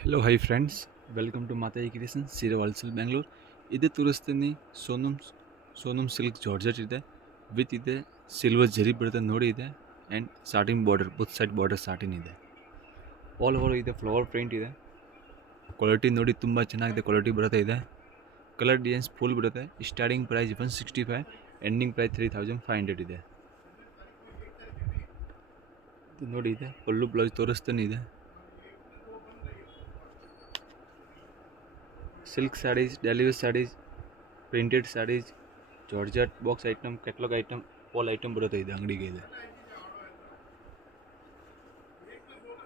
Hello hi friends, welcome to Mathai creation ಸೀರೆ wholesale Bangalore. ಇದೇ ತೋರಿಸ್ತೀನಿ ಸೋನಮ್ ಸಿಲ್ಕ್ ಜಾರ್ಜೆಟ್ ಇದೆ, ವಿತ್ ಇದೆ ಸಿಲ್ವರ್ ಜರಿ ಬರುತ್ತೆ ನೋಡಿ ಇದೆ, and satin border, but side border satin ಇದೆ. ಆಲ್ ಓವರ್ ಇದೆ, ಫ್ಲವರ್ ಪ್ರಿಂಟ್ ಇದೆ. ಕ್ವಾಲಿಟಿ ನೋಡಿ ತುಂಬ ಚೆನ್ನಾಗಿದೆ, ಕ್ವಾಲಿಟಿ ಬರುತ್ತೆ ಇದೆ. ಕಲರ್ ಡಿಸೈನ್ಸ್ ಫುಲ್ ಬರುತ್ತೆ. ಸ್ಟಾರ್ಟಿಂಗ್ ಪ್ರೈಸ್ 165, ಎಂಡಿಂಗ್ ಪ್ರೈಸ್ 3500 ಇದೆ. ನೋಡಿ ಇದೆ ಪಲ್ಲು ಬ್ಲೌಸ್ ತೋರಿಸ್ತಾನೆ ಇದೆ. Silk saris, daily wear saris, printed saris, georgette box item, catalogue item, all item ಬರುತ್ತೆ ಇದೆ ಅಂಗಡಿಗೆ ಇದೆ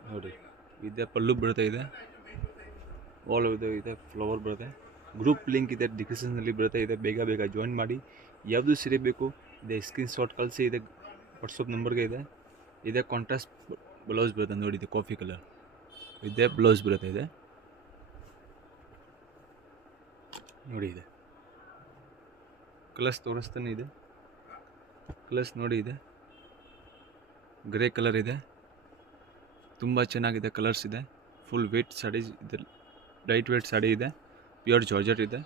ನೋಡಿ. ಇದೆ ಪಲ್ಲು ಬರುತ್ತೆ ಇದೆ, ಆಲ್ ಇದೆ ಫ್ಲವರ್ ಬರುತ್ತೆ. ಗ್ರೂಪ್ ಲಿಂಕ್ ಇದೆ ಡಿಸ್ಕ್ರಿಪ್ಷನ್ನಲ್ಲಿ ಬರುತ್ತೆ ಇದೆ, ಬೇಗ ಬೇಗ ಜಾಯಿನ್ ಮಾಡಿ. ಯಾವುದು ಸೀರೆ ಬೇಕು ಇದೆ ಸ್ಕ್ರೀನ್ ಶಾಟ್ ಕಳಿಸಿ ಇದೆ, ವಾಟ್ಸಪ್ ನಂಬರ್ಗೆ ಇದೆ ಕಾಂಟ್ರಾಸ್ಟ್ ಬ್ಲೌಸ್ ಬರುತ್ತೆ ನೋಡಿ, ಇದೆ ಕಾಫಿ ಕಲರ್ ಇದೆ ಬ್ಲೌಸ್ ಬರುತ್ತೆ ಇದೆ ನೋಡಿ. ಇದೆ ಕಲರ್ಸ್ ತೋರಿಸ್ತಾನೆ ಇದೆ, ಕಲರ್ಸ್ ನೋಡಿ ಇದೆ. ಗ್ರೇ ಕಲರ್ ಇದೆ, ತುಂಬ ಚೆನ್ನಾಗಿದೆ ಕಲರ್ಸ್ ಇದೆ. ಫುಲ್ ವೇಟ್ ಸಾಡೀಸ್ ಇದೆ, ಲೈಟ್ ವೇಟ್ ಸಾಡಿ ಇದೆ, ಪ್ಯೂರ್ ಜಾರ್ಜೆಟ್ ಇದೆ.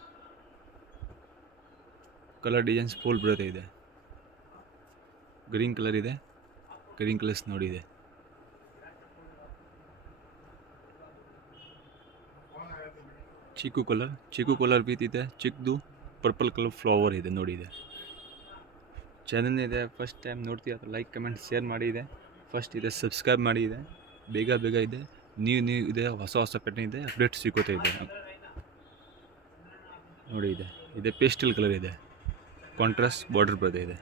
ಕಲರ್ ಡಿಸೈನ್ಸ್ ಫುಲ್ ಬರುತ್ತೆ ಇದೆ. ಗ್ರೀನ್ ಕಲರ್ ಇದೆ, ಗ್ರೀನ್ ಕಲರ್ಸ್ ನೋಡಿ ಇದೆ. ಚೀಕು ಕಲರ್ ವಿತ್ ಇದೆ, ಚಿಕ್ಕದು ಪರ್ಪಲ್ ಕಲರ್ ಫ್ಲವರ್ ಇದೆ ನೋಡಿ ಇದೆ. ಚಾನಲ್ ಇದೆ, ಫಸ್ಟ್ ಟೈಮ್ ನೋಡ್ತೀಯ ಅದು ಲೈಕ್ ಕಮೆಂಟ್ ಶೇರ್ ಮಾಡಿ ಇದೆ. ಫಸ್ಟ್ ಇದೆ ಸಬ್ಸ್ಕ್ರೈಬ್ ಮಾಡಿ ಇದೆ, ಬೇಗ ಬೇಗ ಇದೆ. ನ್ಯೂ ಇದೆ, ಹೊಸ ಪ್ಯಾಟರ್ನ್ ಇದೆ, ಅಪ್ಡೇಟ್ ಸಿಗುತ್ತೆ ಇದೆ ನೋಡಿ. ಇದೆ ಪೇಸ್ಟಲ್ ಕಲರ್ ಇದೆ, ಕಾಂಟ್ರಾಸ್ಟ್ ಬಾರ್ಡರ್ ಬರುತ್ತೆ ಇದೆ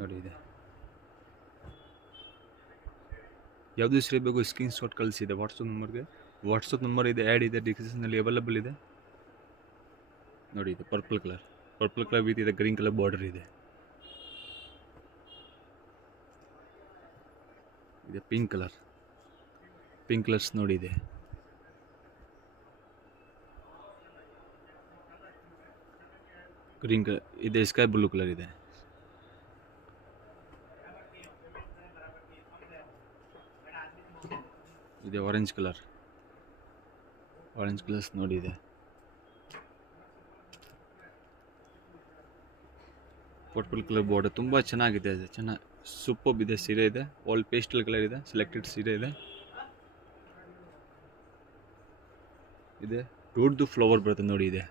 ನೋಡಿ. ಇದೆ ಯಾವುದು ಸೀರೆ ಬೇಕು ಸ್ಕ್ರೀನ್ ಶಾಟ್ ಕಳಿಸಿದೆ ವಾಟ್ಸಪ್ ನಂಬರ್ ಇದೆ, ಆ್ಯಡ್ ಇದೆ ಡಿಸ್ಕ್ರಿಪ್ಷನ್ನಲ್ಲಿ ಅವೈಲೇಬಲ್ ಇದೆ ನೋಡಿ. ಇದೆ ಪರ್ಪಲ್ ಕಲರ್ ವಿತ್ ಇದೆ ಗ್ರೀನ್ ಕಲರ್ ಬಾರ್ಡರ್ ಇದೆ. ಇದೆ ಪಿಂಕ್ ಕಲರ್ಸ್ ನೋಡಿ ಇದೆ. ಗ್ರೀನ್ ಕಲರ್ ಇದೆ, ಸ್ಕೈ ಬ್ಲೂ ಕಲರ್ ಇದೆ. ಇದೆ ಆರೆಂಜ್ ಕಲರ್ಸ್ ನೋಡಿ ಇದೆ. ಪರ್ಪಲ್ ಕಲರ್ ಬಾರ್ಡರ್ ತುಂಬ ಚೆನ್ನಾಗಿದೆ, ಸೂಪರ್ ಇದೆ ಸೀರೆ ಇದೆ. ಆಲ್ ಪೇಸ್ಟಲ್ ಕಲರ್ ಇದೆ, ಸೆಲೆಕ್ಟೆಡ್ ಸೀರೆ ಇದೆ. ಇದೆ ದೊಡ್ಡದು ಫ್ಲವರ್ ಬರುತ್ತೆ ನೋಡಿ ಇದೆ,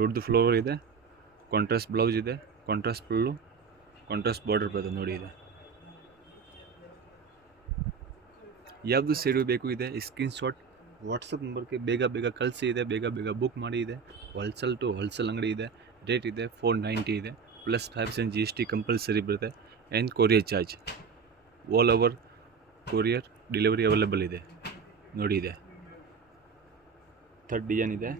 ದೊಡ್ಡದು ಫ್ಲವರ್ ಇದೆ. ಕಾಂಟ್ರಾಸ್ಟ್ ಬ್ಲೌಸ್ ಇದೆ, ಕಾಂಟ್ರಾಸ್ಟ್ ಫುಲ್ಲು ಕಾಂಟ್ರಾಸ್ಟ್ ಬಾರ್ಡರ್ ಬರುತ್ತೆ ನೋಡಿ ಇದೆ. ಯಾವುದು ಸೀರೆ ಬೇಕು ಇದೆ ಸ್ಕ್ರೀನ್ ಶಾಟ್ ವಾಟ್ಸಪ್ ನಂಬರ್ಗೆ ಬೇಗ ಬೇಗ ಕಳಿಸಿ ಇದೆ, ಬೇಗ ಬೇಗ ಬುಕ್ ಮಾಡಿ ಇದೆ. ಹೋಲ್ಸೇಲ್ ಟು ಹೋಲ್ಸೇಲ್ ಅಂಗಡಿ ಇದೆ. ರೇಟ್ ಇದೆ 490 ಇದೆ, ಪ್ಲಸ್ 5% GST ಕಂಪಲ್ಸರಿ ಬರುತ್ತೆ, and courier charge. All over courier delivery available ಇದೆ ನೋಡಿ. ಇದೆ ಥರ್ಡ್ ಡಿಸೈನ್ ಇದೆ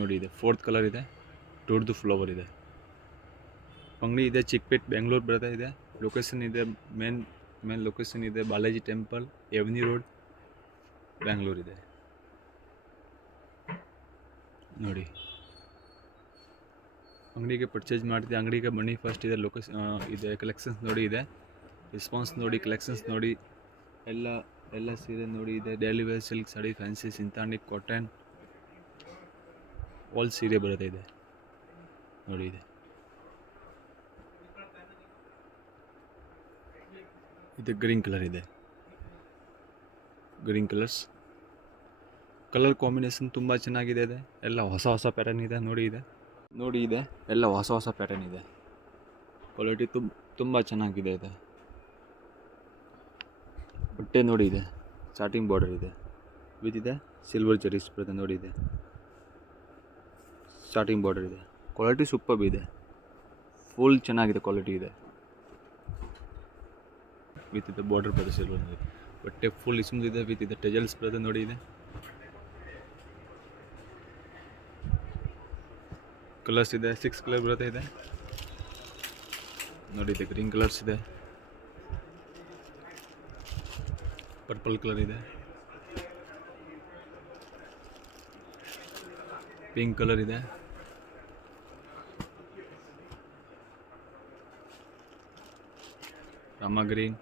ನೋಡಿ. ಇದೆ ಫೋರ್ತ್ ಕಲರ್ ಇದೆ, ದೊಡ್ಡದು ಫ್ಲವರ್ ಇದೆ. ಅಂಗಡಿ ಇದೆ ಚಿಕ್ಕಪೇಟ್ ಬೆಂಗಳೂರು ಬರುತ್ತೆ ಇದೆ. ಲೊಕೇಶನ್ ಇದೆ ಮೇನ್ ಲೊಕೇಶನ್ ಇದೆ ಬಾಲಾಜಿ ಟೆಂಪಲ್, ಎವ್ನಿ ರೋಡ್, ಬೆಂಗಳೂರು ಇದೆ ನೋಡಿ. ಅಂಗಡಿಗೆ ಪರ್ಚೇಸ್ ಮಾಡ್ತಿದ್ದೆ, ಅಂಗಡಿಗೆ ಬನ್ನಿ. ಫಸ್ಟ್ ಇದೆ ಲೊಕೇಶನ್ ಇದೆ, ಕಲೆಕ್ಷನ್ಸ್ ನೋಡಿ ಇದೆ, ರೆಸ್ಪಾನ್ಸ್ ನೋಡಿ, ಕಲೆಕ್ಷನ್ಸ್ ನೋಡಿ. ಎಲ್ಲ ಸೀರೆ ನೋಡಿ ಇದೆ. Daily wear silk sari, fancy, synthetic, cotton, all ಸೀರೆ ಬರುತ್ತೆ ಇದೆ ನೋಡಿ. ಇದೆ ಇದು ಗ್ರೀನ್ ಕಲರ್ ಇದೆ, ಗ್ರೀನ್ ಕಲರ್ ಕಾಂಬಿನೇಷನ್ ತುಂಬ ಚೆನ್ನಾಗಿದೆ ಇದೆ. ಎಲ್ಲ ಹೊಸ ಪ್ಯಾಟರ್ನ್ ಇದೆ ನೋಡಿ. ಇದೆ ಎಲ್ಲ ಹೊಸ ಪ್ಯಾಟರ್ನ್ ಇದೆ. ಕ್ವಾಲಿಟಿ ತುಂಬ ಚೆನ್ನಾಗಿದೆ ಇದೆ. ಬಟ್ಟೆ ನೋಡಿ ಇದೆ, ಸ್ಟಾರ್ಟಿಂಗ್ ಬಾರ್ಡರ್ ಇದೆ, ವಿತ್ ಇದೆ ಸಿಲ್ವರ್ ಜರೀಸ್ ಬರುತ್ತೆ ನೋಡಿ. ಇದೆ ಸ್ಟಾರ್ಟಿಂಗ್ ಬಾರ್ಡರ್ ಇದೆ, ಕ್ವಾಲಿಟಿ ಸೂಪರ್ ಇದೆ, ಫುಲ್ ಚೆನ್ನಾಗಿದೆ ಕ್ವಾಲಿಟಿ ಇದೆ. ವಿತ್ ಇದೆ ಬಾರ್ಡರ್ ಬರುತ್ತೆ ಸಿಲ್ವರ್, ಬಟ್ಟೆ ಫುಲ್ ಸ್ಮೂತ್ ಇದೆ, ವಿತ್ ಇದೆ ಟೆಜಲ್ಸ್ ಬರುತ್ತೆ ನೋಡಿ. ಇದೆ ಕಲರ್ಸ್ ಇದೆ, 6 ಕಲರ್ ಬರುತ್ತೆ ಇದೆ ನೋಡಿ. ಇದೆ ಗ್ರೀನ್ ಕಲರ್ಸ್ ಇದೆ, ಪರ್ಪಲ್ ಕಲರ್ ಇದೆ, ಪಿಂಕ್ ಕಲರ್ ಇದೆ, ರಾಮ ಗ್ರೀನ್.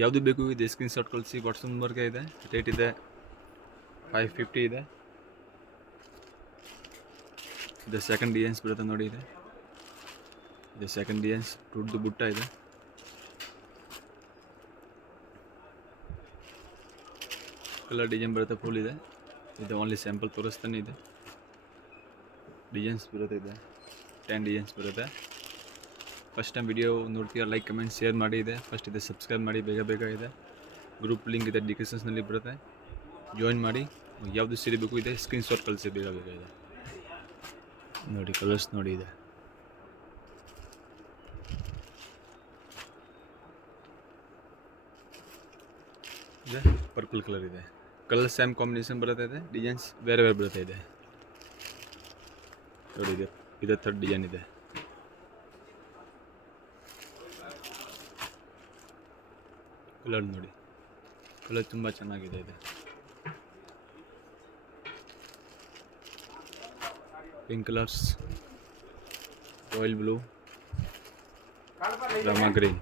ಯಾವುದು ಬೇಕು ಇದೆ ಸ್ಕ್ರೀನ್ಶಾಟ್ ಕಳಿಸಿ. ವಾಟ್ಸಪ್ ನಂಬರ್ಗೆ ಇದೆ. ರೇಟ್ ಇದೆ 550 ಇದೆ. ಇದು ಸೆಕೆಂಡ್ ಡಿಸೈನ್ಸ್ ಬರುತ್ತೆ ನೋಡಿ. ಇದು ಸೆಕೆಂಡ್ ಡಿಸೈನ್ಸ್. ದೊಡ್ಡದು ಬುಟ್ಟ ಇದೆ. ಕಲರ್ ಡಿಸೈನ್ ಬರುತ್ತೆ ಫುಲ್ ಇದೆ. ಇದು ಓನ್ಲಿ ಸ್ಯಾಂಪಲ್ ತೋರಿಸ್ತಾನೆ ಇದೆ. ಡಿಸೈನ್ಸ್ ಬರುತ್ತೆ ಇದೆ 10 ಡಿಸೈನ್ಸ್ ಬರುತ್ತೆ. ಫಸ್ಟ್ ಟೈಮ್ ವಿಡಿಯೋ ನೋಡ್ತೀರಾ ಲೈಕ್ ಕಮೆಂಟ್ ಶೇರ್ ಮಾಡಿ ಇದೆ. ಫಸ್ಟ್ ಇದೆ ಸಬ್ಸ್ಕ್ರೈಬ್ ಮಾಡಿ, ಬೇಗ ಇದೆ. ಗ್ರೂಪ್ ಲಿಂಕ್ ಇದೆ ಡಿಸ್ಕ್ರಿಪ್ಷನ್ಸ್ನಲ್ಲಿ ಬರುತ್ತೆ, ಜಾಯಿನ್ ಮಾಡಿ. ಯಾವುದು ಸೀರೆ ಬೇಕು ಇದೆ ಸ್ಕ್ರೀನ್ಶಾಟ್ ಕಳಿಸಿ, ಬೇಗ ಇದೆ ನೋಡಿ. ಕಲರ್ಸ್ ನೋಡಿ ಇದೆ. ಇದೆ ಪರ್ಪಲ್ ಕಲರ್ ಇದೆ. ಕಲರ್ ಸೇಮ್ ಕಾಂಬಿನೇಷನ್ ಬರುತ್ತೆ ಇದೆ. ಡಿಸೈನ್ಸ್ ಬೇರೆ ಬರುತ್ತೆ ಇದೆ ನೋಡಿ. ಇದೆ ಥರ್ಡ್ ಡಿಸೈನ್ ಇದೆ. ಕಲರ್ ನೋಡಿ, ಕಲರ್ ತುಂಬ ಚೆನ್ನಾಗಿದೆ ಇದೆ. Pink colours, royal blue, Rama green.